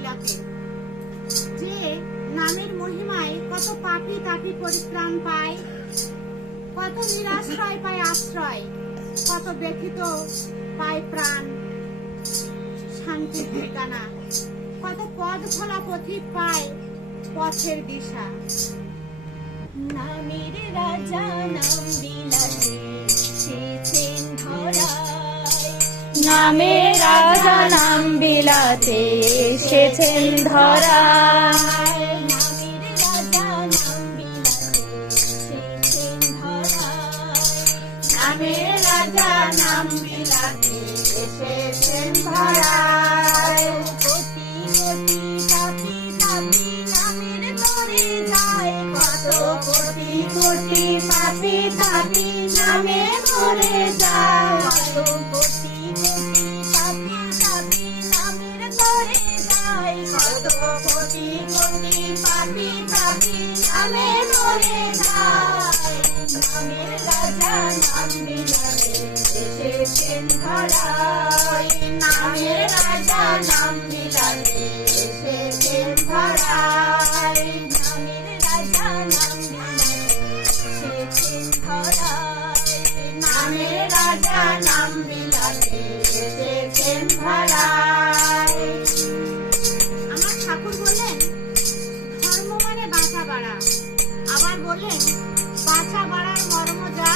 বিলাতে, যে নামের মহিমায় কত পাপী তাপী পরিত্রাণ পায়, কত নিরাশ্রয় পায় আশ্রয়, কত ব্যথিত পায় প্রাণ শান্তির ঠিকানা, কত পথ ভোলা পথিক পায় পথের দিশা। নামের রাজা নাম বিলাতে এসেছেন ধরায়, নামের রাজা নাম বিলাতে এসেছেন ধরায়, নামের রাজা নাম বিলাতে এসেছেন ধরায়, নামের রাজা নাম বিলাতে এসেছেন ধরায়। কোটি কোটি পাপী তাপী নামের তরে যায়, কত কোটি কোটি পাপী তাপী নামে মরে যায়, কত কোটি কোটি পাপী তাপী নামের তরে যায়, কত কোটি কোটি পাপী তাপী নামে মরে যায়। নামের রাজা নাম বিলাতে এসেছেন ধরায়, নামের রাজা নাম বিলাতে এসেছেন ধরায়, নামের রাজা নাম বিলাতে এসেছেন ধরায়, নামের রাজা নাম বিলাতে এসেছেন ধরায়। আমার ঠাকুর বললেন ধর্ম মানে বাঁচা বাড়া, আবার বললেন বাঁচা বাড়ার মর্ম যা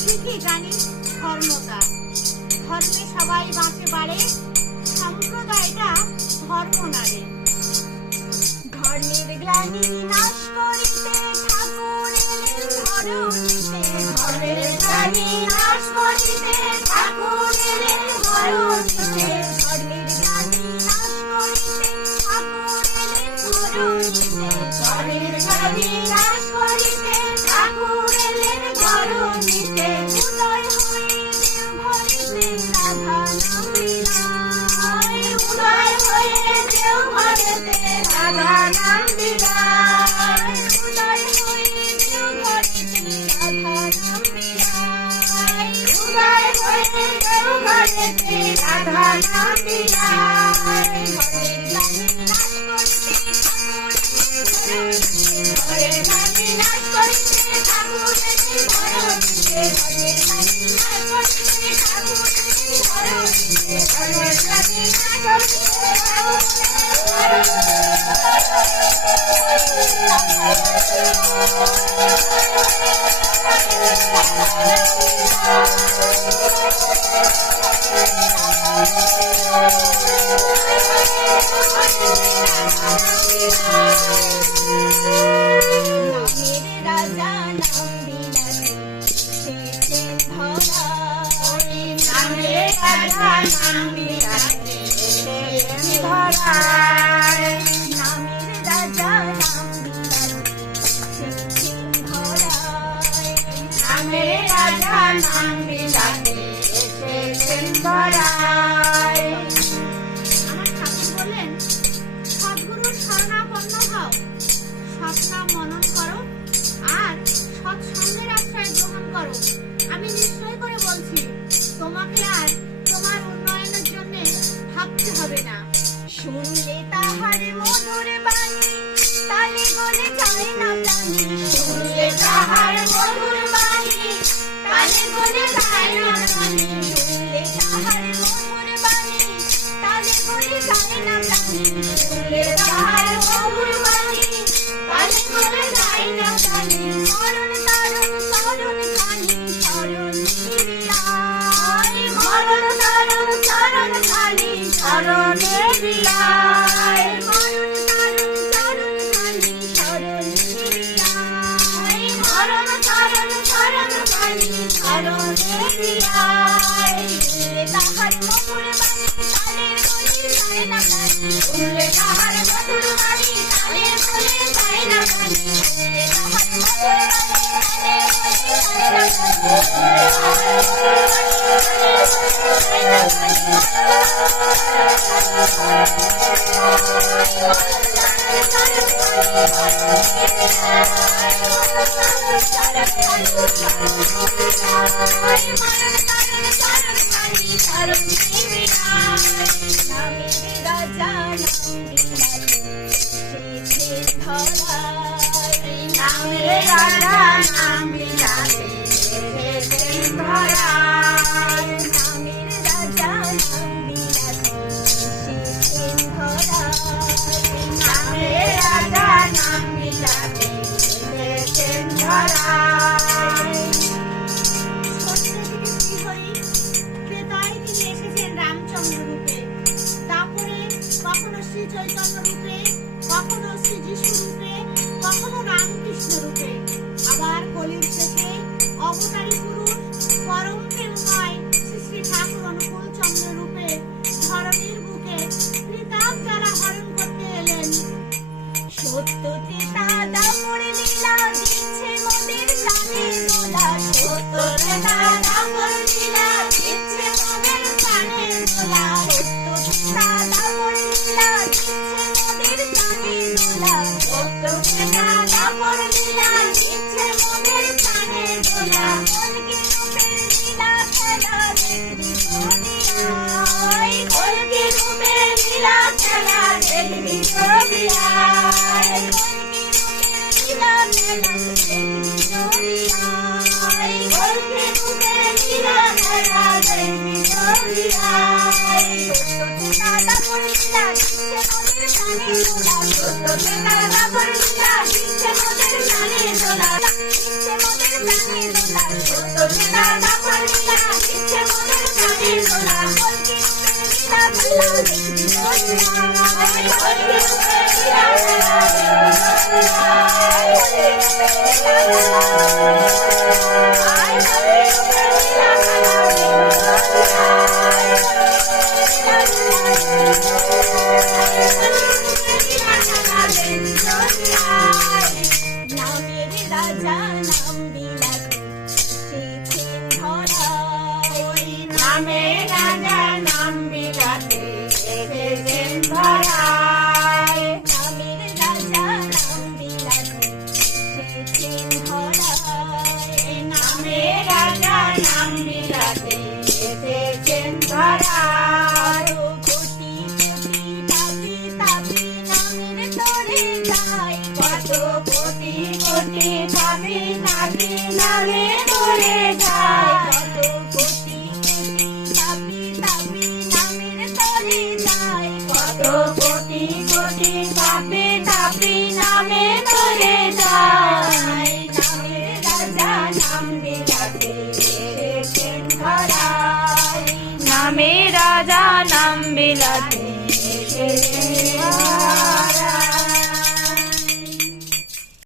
ঠিকই জানি ধর্মটা। ধর্মে সবাই বাঁচে বাড়ে, সম্প্রদায়টা ধর্ম নারে। ধর্মের গ্লানি নাশ করিতে ঠাকুর এলেন ধরণীতে, ধর্মের গ্লানি নাশ করিতে ঠাকুর এলেন ধরণীতে, ধর্মের গ্লানি নাশ করিতে ঠাকুর এলেন ধরণীতে, ধর্মের গ্লানি নাশ করিতে ঠাকুর এলেন ধরণীতে। উদয় হয়ে দেওঘরেতে রাধা নাম বিলায়, উদয় হয়ে দেওঘরেতে রাধা নাম বিলায়, উদয় হয়ে দেওঘরেতে রাধা নাম বিলায়, উদয় হয়ে দেওঘরেতে রাধা নাম বিলায়। ঘরের গ্লানি নাশ করিতে ঠাকুর এলেন ধরণীতে, ঘরের গ্লানি নাশ করিতে ঠাকুর এলেন ধরণীতে, ঘরের গ্লানি নাশ করিতে ঠাকুর এলেন নামের রাজা নাম বিলাতে এসেছেন ধরায়, নামের রাজা নাম বিলাতে এসেছেন ধরায়, নামের রাজা নাম বিলাতে এসেছেন ধরায়, নামের রাজা নাম বিলাতে এসেছেন ধরায়। আমার ঠাকুর বললেন সদ্গুরুর শরণাপন্ন হও, সৎনাম মনন করো আর সৎসঙ্গের আশ্রয় গ্রহণ করো। আমি নিশ্চয় করে বলছি তোমাকে আর তোমার উন্নয়নের জন্য ভাবতে হবে না। শুনলে তাহার মধুর বাণী তালে গলে যায় না প্রাণী, শুনলে তাহার মধুর বাণী তালে গলে যায় না প্রাণী, শুনলে তাহার মধুর বাণী তালে গলে যায় না প্রাণী, শুনলে তাহার মধুর বাণী তালে গলে যায় না প্রাণী। মরণ তারণ চরণ খানি শরণ নিবিড়ায়, মরণ তারণ চরণ খানি শরণে বিলায়, মরণ তারণ চরণ খানি শরণ নিবিড়ায়, মরণ তারণ চরণ খানি শরণে বিলায়। শুনলে তাহার মধুর বাণী তালের গলে যায় না প্রাণী, শুনলে তাহার মধুর বাণী তালে গলে যায় না প্রাণী, শুনলে তাহার মধুর বাণী তালে গলে যায় না প্রাণী, শুনলে তাহার মধুর বাণী তালে গলে যায় না নামের রাজা নাম দেখবি যদি আয় কলকি রূপের লীলা খেলা দেখবি যদি আয় কলকি রূপের লীলা খেলা দেখবি যদি আয় দিচ্ছে মোদের প্রাণে দোলা কলকি রূপের লীলা খেলা দেখবি যদি আয় কলকি রূপের লীলা খেলা দেখবি যদি আয় কলকি রূপের লীলা খেলা আয় কলকি রূপের লীলা খেলা দেখবি যদি আয় নামের রাজা নাম বিলাতে এসেছেন ধরায় নামের রাজা নাম বিলাতে এসেছেন ধরায় নামের রাজা নাম বিলাতে এসেছেন ধরায় নামের রাজা নাম বিলাতে এসেছেন ধরায় কত কোটি কোটি পাপি তাপি নামে কত কোটি কোটি পাপি নাকি নামে ধরে যায় ধরে যায় কত কোটি কোটি পাপি তাপি নামের ধরে যায় কত কোটি কোটি পাপি তাপি নামে ধরে যায় নামের রাজা নাম বিলাতে এসেছেন ধরায় নামে রাজা নাম বিলাতে